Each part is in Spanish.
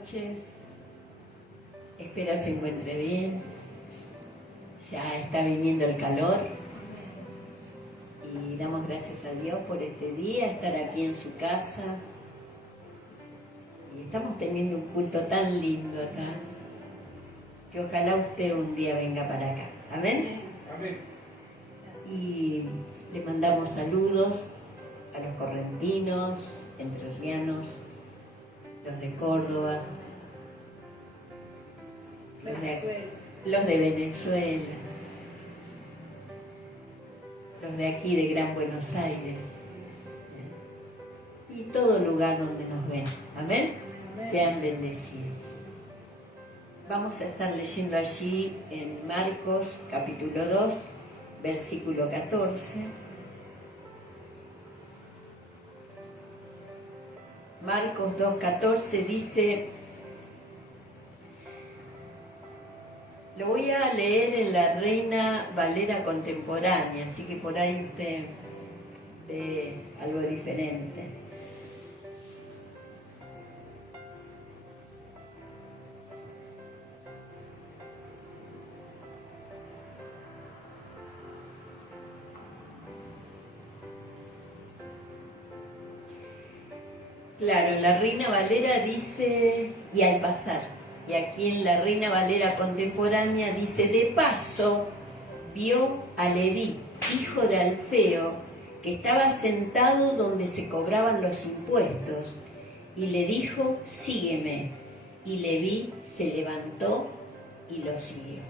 noches. Espero se encuentre bien. Ya está viniendo el calor y damos gracias a Dios por este día, estar aquí en su casa. Y estamos teniendo un culto tan lindo acá, que ojalá usted un día venga para acá. ¿Amén? Amén. Y le mandamos saludos a los correntinos, entrerrianos, los de Córdoba, los de Venezuela, los de aquí de Gran Buenos Aires y todo lugar donde nos ven. ¿Amén? Amén. Sean bendecidos. Vamos a estar leyendo allí en Marcos capítulo 2, versículo 14. Marcos 2:14 dice, lo voy a leer en la Reina Valera contemporánea, así que por ahí usted ve algo diferente. Claro, en la Reina Valera dice, y al pasar, y aquí en la Reina Valera contemporánea dice, de paso vio a Leví, hijo de Alfeo, que estaba sentado donde se cobraban los impuestos, y le dijo, sígueme. Y Leví se levantó y lo siguió.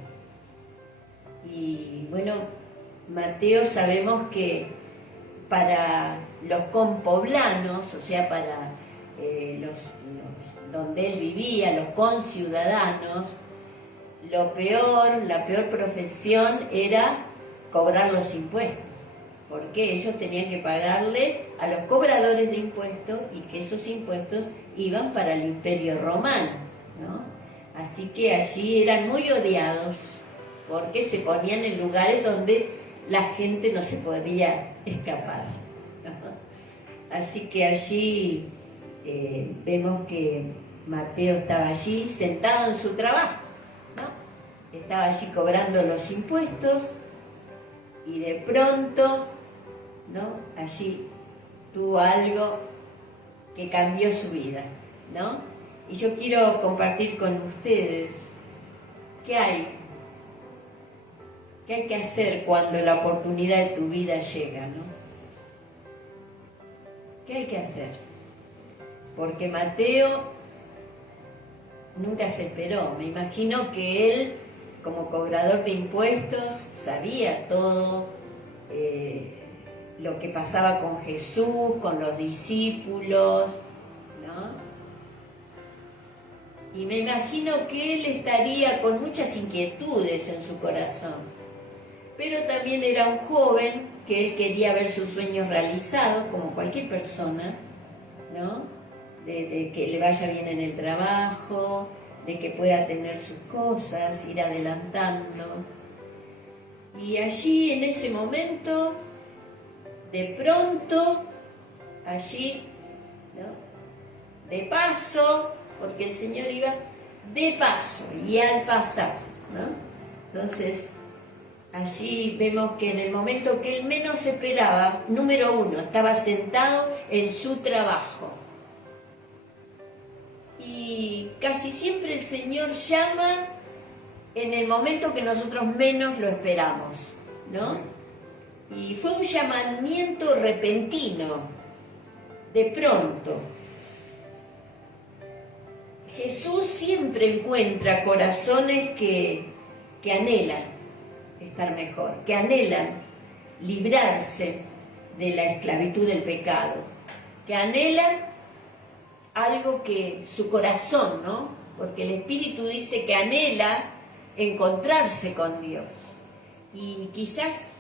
Y bueno, Mateo sabemos que para los compoblanos, o sea, para donde él vivía, los conciudadanos, la peor profesión era cobrar los impuestos, porque ellos tenían que pagarle a los cobradores de impuestos y que esos impuestos iban para el Imperio Romano, ¿no? Así que allí eran muy odiados porque se ponían en lugares donde la gente no se podía escapar, ¿no? Así que allí vemos que Mateo estaba allí sentado en su trabajo, ¿no? Estaba allí cobrando los impuestos y de pronto, ¿no? Allí tuvo algo que cambió su vida, ¿no? Y yo quiero compartir con ustedes qué hay que hacer cuando la oportunidad de tu vida llega, ¿no? ¿Qué hay que hacer? Porque Mateo nunca se esperó. Me imagino que él, como cobrador de impuestos, sabía todo lo que pasaba con Jesús, con los discípulos, ¿no? Y me imagino que él estaría con muchas inquietudes en su corazón. Pero también era un joven que él quería ver sus sueños realizados, como cualquier persona, ¿no? De que le vaya bien en el trabajo, de que pueda tener sus cosas, ir adelantando. Y allí, en ese momento, de pronto, allí, ¿no? De paso, porque el Señor iba de paso y al pasar, ¿no? Entonces, allí vemos que en el momento que él menos esperaba, número uno, estaba sentado en su trabajo. Y casi siempre el Señor llama en el momento que nosotros menos lo esperamos, ¿no? Y fue un llamamiento repentino, de pronto. Jesús siempre encuentra corazones que anhelan estar mejor, que anhelan librarse de la esclavitud del pecado, que anhelan algo que su corazón, ¿no? Porque el Espíritu dice que anhela encontrarse con Dios. Y quizás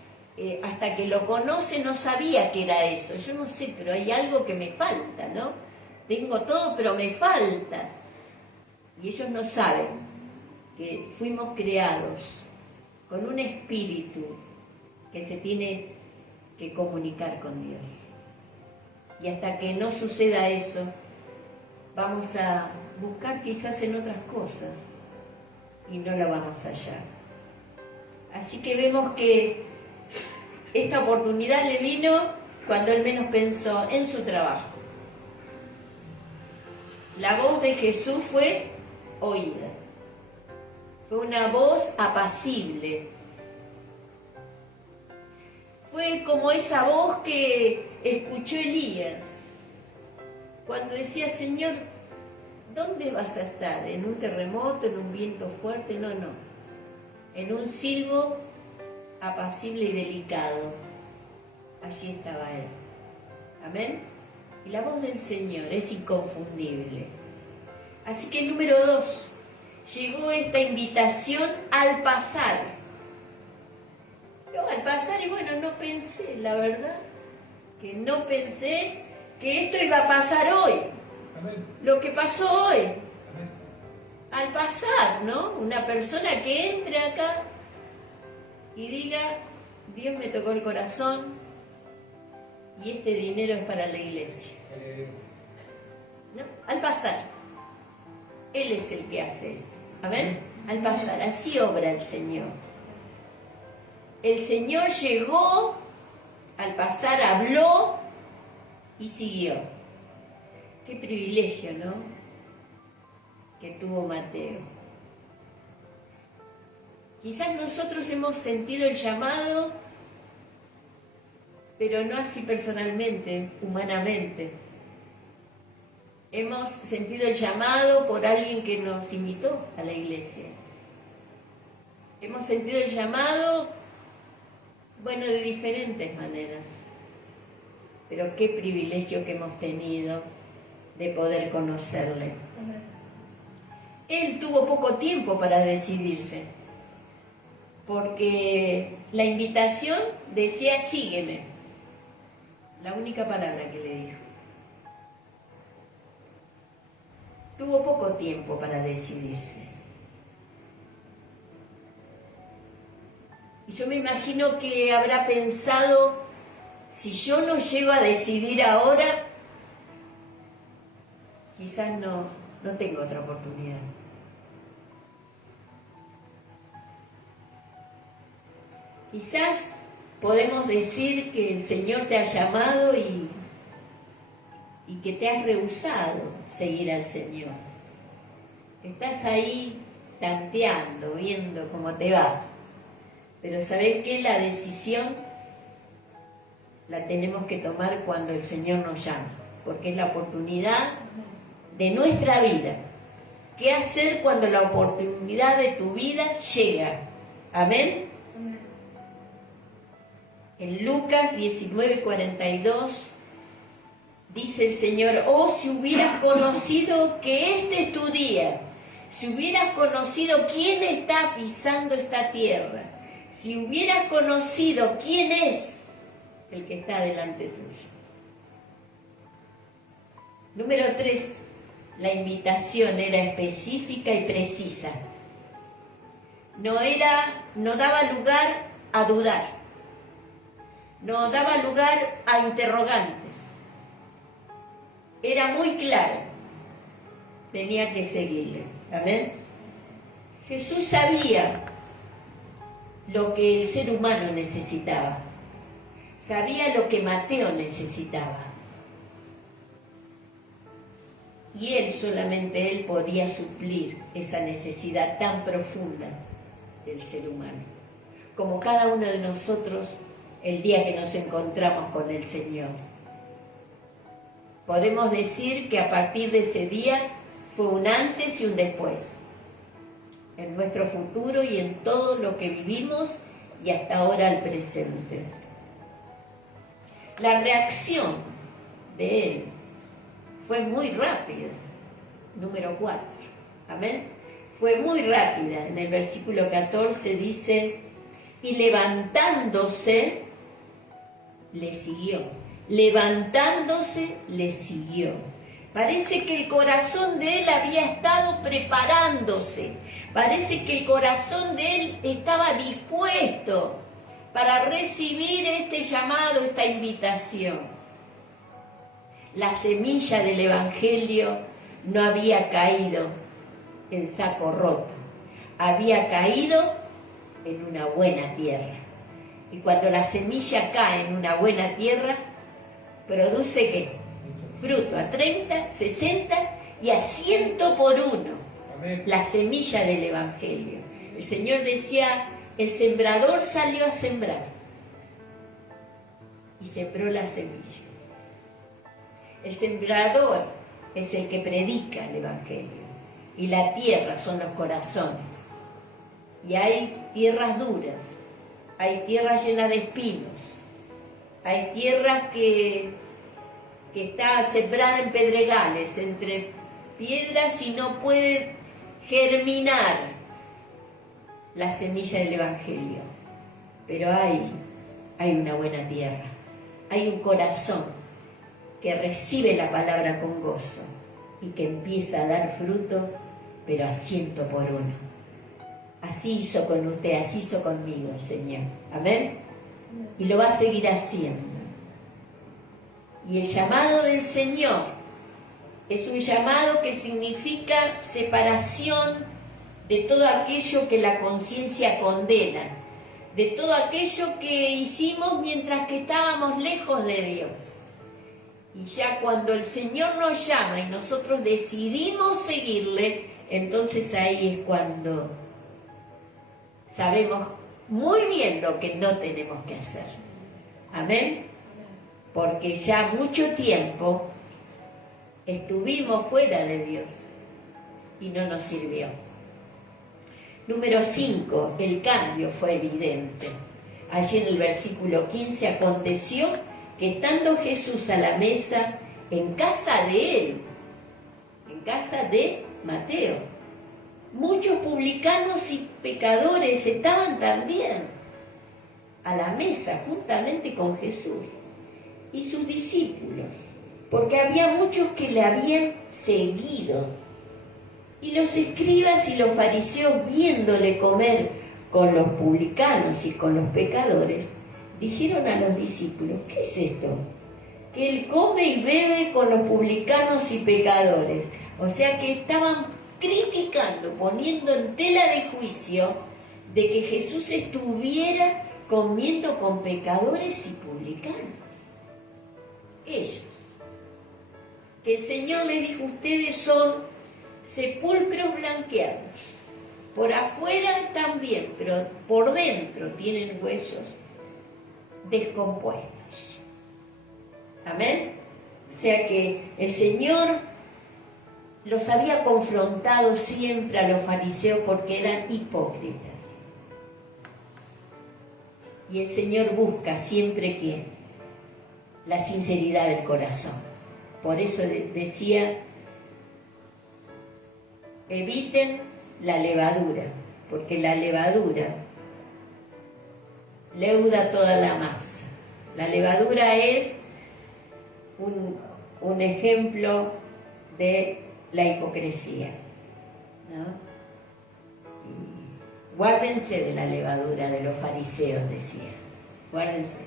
hasta que lo conoce no sabía que era eso. Yo no sé, pero hay algo que me falta, ¿no? Tengo todo, pero me falta. Y ellos no saben que fuimos creados con un espíritu que se tiene que comunicar con Dios. Y hasta que no suceda eso, vamos a buscar quizás en otras cosas y no la vamos a hallar. Así que vemos que esta oportunidad le vino cuando él menos pensó, en su trabajo. La voz de Jesús fue oída. Fue una voz apacible. Fue como esa voz que escuchó Elías cuando decía, Señor, ¿dónde vas a estar? ¿En un terremoto, en un viento fuerte? No, no. En un silbo apacible y delicado. Allí estaba él. Amén. Y la voz del Señor es inconfundible. Así que número 2, llegó esta invitación al pasar. Yo al pasar, y bueno, no pensé, la verdad, que no pensé que esto iba a pasar hoy. Amén. Lo que pasó hoy. Amén. Al pasar, ¿no? Una persona que entre acá y diga, Dios me tocó el corazón y este dinero es para la iglesia. ¿No? Al pasar. Él es el que hace esto. Amén. Al pasar, así obra el Señor. El Señor llegó, al pasar habló y siguió. Qué privilegio, ¿no? Que tuvo Mateo. Quizás nosotros hemos sentido el llamado, pero no así personalmente, humanamente. Hemos sentido el llamado por alguien que nos invitó a la iglesia. Hemos sentido el llamado, bueno, de diferentes maneras. Pero qué privilegio que hemos tenido de poder conocerle. Él tuvo poco tiempo para decidirse, porque la invitación decía, sígueme. La única palabra que le dijo. Tuvo poco tiempo para decidirse. Y yo me imagino que habrá pensado, si yo no llego a decidir ahora, quizás no tengo otra oportunidad. Quizás podemos decir que el Señor te ha llamado y que te has rehusado seguir al Señor. Estás ahí tanteando, viendo cómo te va. Pero ¿sabés qué? La decisión la tenemos que tomar cuando el Señor nos llama, porque es la oportunidad de nuestra vida. ¿Qué hacer cuando la oportunidad de tu vida llega? Amén. En Lucas 19:42 dice el Señor, oh, si hubieras conocido que este es tu día, si hubieras conocido quién está pisando esta tierra, si hubieras conocido quién es el que está delante tuyo. Número 3, la invitación era específica y precisa. No daba lugar a dudar, no daba lugar a interrogantes. Era muy claro, tenía que seguirle. Amén. Jesús sabía lo que el ser humano necesitaba, sabía lo que Mateo necesitaba, y solamente él podía suplir esa necesidad tan profunda del ser humano, como cada uno de nosotros el día que nos encontramos con el Señor. Podemos decir que a partir de ese día fue un antes y un después, en nuestro futuro y en todo lo que vivimos y hasta ahora el presente. La reacción de él fue muy rápida. Número 4. Amén. Fue muy rápida. En el versículo 14 dice, y levantándose, le siguió. Levantándose, le siguió. Parece que el corazón de él había estado preparándose. Parece que el corazón de él estaba dispuesto para recibir este llamado, esta invitación. La semilla del Evangelio no había caído en saco roto, había caído en una buena tierra. Y cuando la semilla cae en una buena tierra, produce ¿qué? Fruto a 30, 60 y a 100 por uno. Amén. La semilla del Evangelio. El Señor decía, el sembrador salió a sembrar y sembró la semilla. El sembrador es el que predica el Evangelio y la tierra son los corazones. Y hay tierras duras, hay tierras llenas de espinos, hay tierras que está sembrada en pedregales, entre piedras y no puede germinar la semilla del Evangelio. Pero hay una buena tierra, hay un corazón que recibe la palabra con gozo y que empieza a dar fruto, pero a 100 por uno. Así hizo con usted, así hizo conmigo el Señor. Amén. Y lo va a seguir haciendo. Y el llamado del Señor es un llamado que significa separación de todo aquello que la conciencia condena, de todo aquello que hicimos mientras que estábamos lejos de Dios. Y ya cuando el Señor nos llama y nosotros decidimos seguirle, entonces ahí es cuando sabemos muy bien lo que no tenemos que hacer. Amén. Porque ya mucho tiempo estuvimos fuera de Dios y no nos sirvió. Número 5, el cambio fue evidente. Allí en el versículo 15, aconteció que estando Jesús a la mesa en casa de él, en casa de Mateo, muchos publicanos y pecadores estaban también a la mesa juntamente con Jesús y sus discípulos, porque había muchos que le habían seguido. Y los escribas y los fariseos, viéndole comer con los publicanos y con los pecadores, dijeron a los discípulos, ¿qué es esto? Que él come y bebe con los publicanos y pecadores. O sea que estaban criticando, poniendo en tela de juicio de que Jesús estuviera comiendo con pecadores y publicanos. Ellos. Que el Señor les dijo, ustedes son sepulcros blanqueados. Por afuera están bien, pero por dentro tienen huesos descompuestos. Amén. O sea que el Señor los había confrontado siempre a los fariseos porque eran hipócritas. Y el Señor busca siempre ¿quién? La sinceridad del corazón. Por eso decía, eviten la levadura, porque la levadura leuda toda la masa. La levadura es un ejemplo de la hipocresía, ¿no? Y guárdense de la levadura de los fariseos, decía. Guárdense.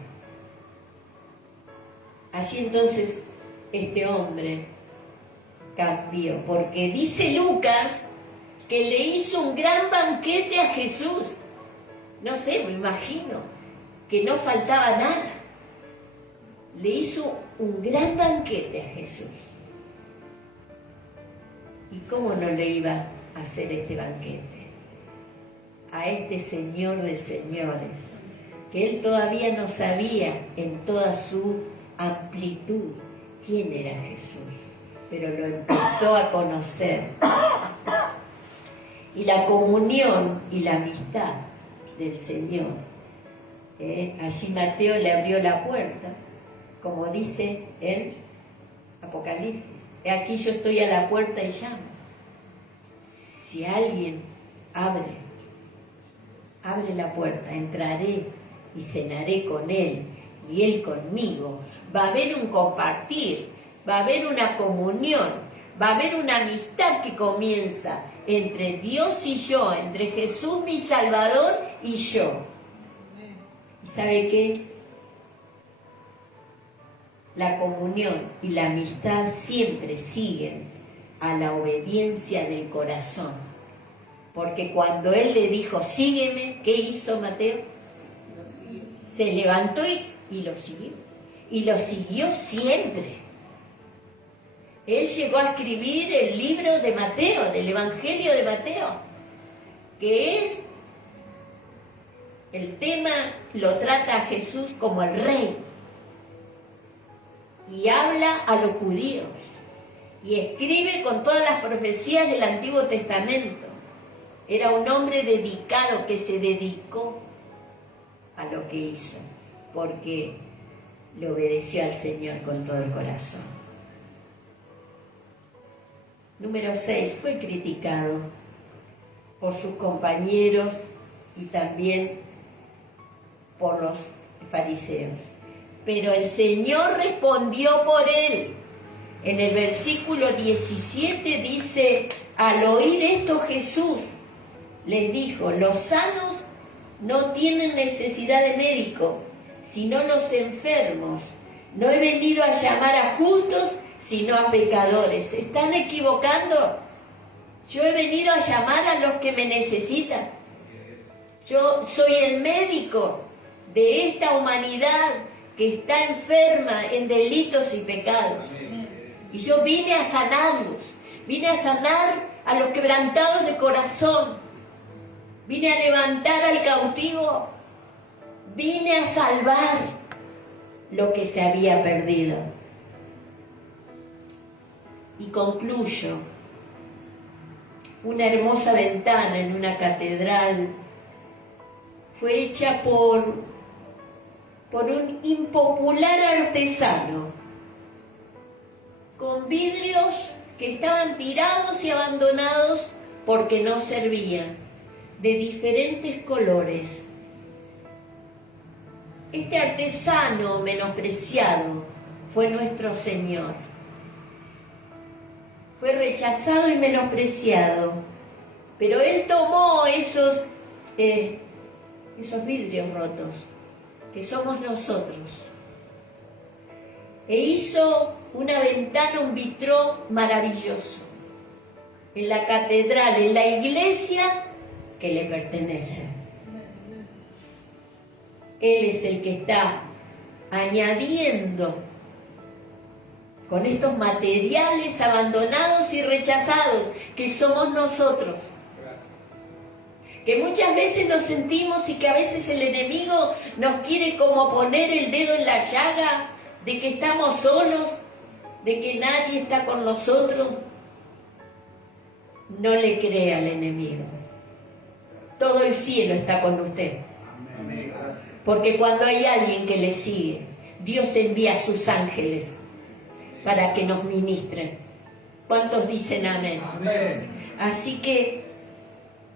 Allí entonces este hombre cambió, porque dice Lucas que le hizo un gran banquete a Jesús. No sé, me imagino que no faltaba nada. Le hizo un gran banquete a Jesús. ¿Y cómo no le iba a hacer este banquete? A este Señor de señores, que él todavía no sabía en toda su amplitud quién era Jesús, pero lo empezó a conocer. Y la comunión y la amistad del Señor. Allí Mateo le abrió la puerta, como dice en Apocalipsis. He aquí yo estoy a la puerta y llamo. Si alguien abre la puerta, entraré y cenaré con él y él conmigo. Va a haber un compartir, va a haber una comunión, va a haber una amistad que comienza entre Dios y yo, entre Jesús mi Salvador y yo. ¿Y sabe qué? La comunión y la amistad siempre siguen a la obediencia del corazón. Porque cuando él le dijo, sígueme, ¿qué hizo Mateo? Se levantó y lo siguió. Y lo siguió siempre. Él llegó a escribir el libro de Mateo, del Evangelio de Mateo, que es, el tema lo trata a Jesús como el rey. Y habla a los judíos. Y escribe con todas las profecías del Antiguo Testamento. Era un hombre dedicado que se dedicó a lo que hizo, porque le obedeció al Señor con todo el corazón. Número 6, fue criticado por sus compañeros y también por los fariseos. Pero el Señor respondió por él. En el versículo 17 dice, al oír esto Jesús les dijo, los sanos no tienen necesidad de médico, sino los enfermos. No he venido a llamar a justos, sino a pecadores. ¿Se están equivocando? Yo he venido a llamar a los que me necesitan. Yo soy el médico de esta humanidad que está enferma en delitos y pecados. Y yo vine a sanarlos, vine a sanar a los quebrantados de corazón, vine a levantar al cautivo, vine a salvar lo que se había perdido. Y concluyo, una hermosa ventana en una catedral fue hecha por un impopular artesano, con vidrios que estaban tirados y abandonados porque no servían, de diferentes colores. Este artesano menospreciado fue nuestro Señor. Fue rechazado y menospreciado, pero Él tomó esos vidrios rotos, que somos nosotros, e hizo una ventana, un vitrón maravilloso en la catedral, en la iglesia que le pertenece. Él es el que está añadiendo con estos materiales abandonados y rechazados, que somos nosotros. Que muchas veces nos sentimos y que a veces el enemigo nos quiere como poner el dedo en la llaga de que estamos solos, de que nadie está con nosotros. No le crea al enemigo. Todo el cielo está con usted. Porque cuando hay alguien que le sigue, Dios envía a sus ángeles para que nos ministren. ¿Cuántos dicen amén? Amén. Así que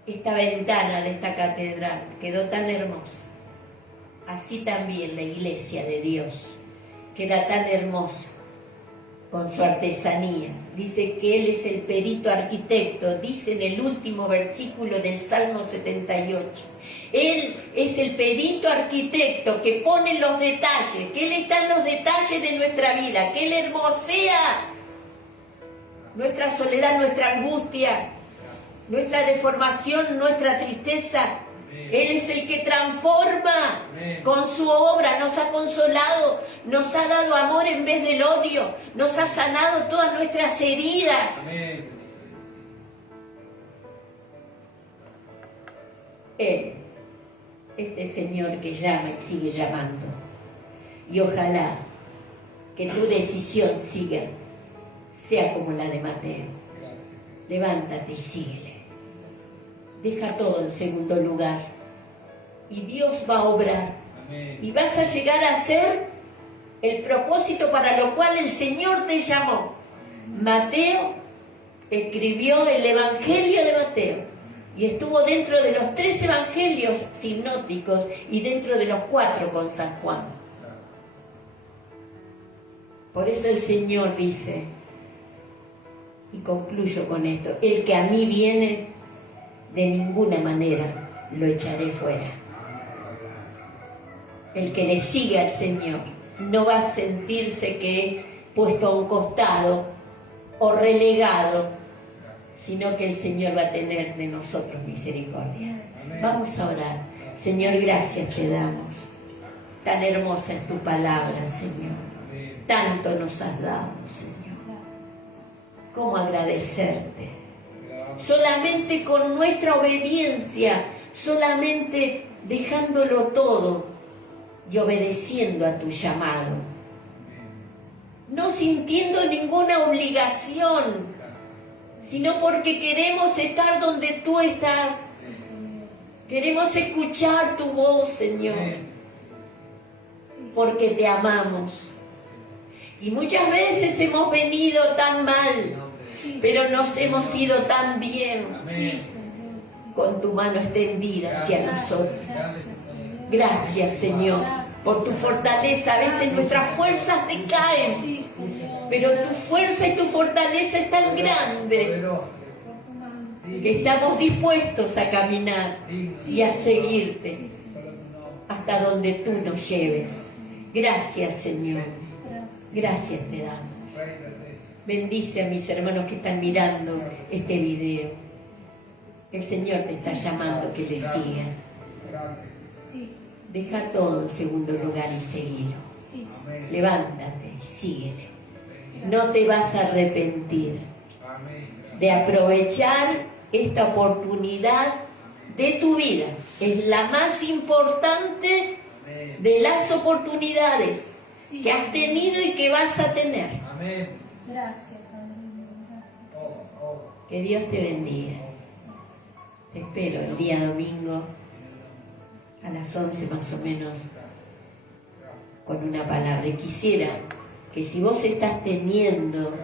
esta ventana de esta catedral quedó tan hermosa. Así también la iglesia de Dios queda tan hermosa con su artesanía. Dice que Él es el perito arquitecto, dice en el último versículo del Salmo 78. Él es el perito arquitecto que pone los detalles, que Él está en los detalles de nuestra vida, que Él hermosea nuestra soledad, nuestra angustia, nuestra deformación, nuestra tristeza. Él es el que transforma con su obra, nos ha consolado, nos ha dado amor en vez del odio, nos ha sanado todas nuestras heridas. Él, este Señor que llama y sigue llamando. Y ojalá que tu decisión sea como la de Mateo. Levántate y síguele. Deja todo en segundo lugar y Dios va a obrar. Amén. Y vas a llegar a ser el propósito para lo cual el Señor te llamó. Mateo escribió el Evangelio de Mateo y estuvo dentro de los 3 evangelios sinópticos y dentro de los 4 con San Juan. Por eso el Señor dice, y concluyo con esto, el que a mí viene, de ninguna manera lo echaré fuera. El que le sigue al Señor no va a sentirse que es puesto a un costado o relegado sino que el Señor va a tener de nosotros misericordia. Amén. Vamos a orar. Señor, gracias te damos. Tan hermosa es tu palabra, Señor. Amén. Tanto nos has dado, Señor. ¿Cómo agradecerte? Solamente con nuestra obediencia, solamente dejándolo todo y obedeciendo a tu llamado. No sintiendo ninguna obligación, sino porque queremos estar donde tú estás. Queremos escuchar tu voz, Señor, porque te amamos. Y muchas veces hemos venido tan mal, pero nos hemos ido tan bien, Amén. con tu mano extendida hacia nosotros. Gracias, Señor, por tu fortaleza. A veces nuestras fuerzas decaen, pero tu fuerza y tu fortaleza es tan grande que estamos dispuestos a caminar y a seguirte hasta donde tú nos lleves. Gracias, Señor. Gracias te damos. Bendice a mis hermanos que están mirando este video. El Señor te está llamando que le sigas. Deja todo en segundo lugar y seguilo. Levántate y síguele. No te vas a arrepentir de aprovechar esta oportunidad de tu vida. Es la más importante de las oportunidades que has tenido y que vas a tener. Amén. Gracias, Padre. Gracias. Que Dios te bendiga. Te espero el día domingo a las 11 más o menos con una palabra. Y quisiera que si vos estás teniendo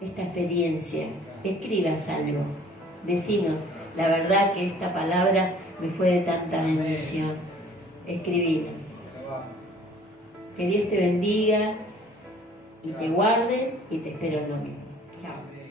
esta experiencia, escribas algo. Decinos, la verdad que esta palabra me fue de tanta bendición. Escribime. Que Dios te bendiga y te guarde y te espero el domingo. Chao.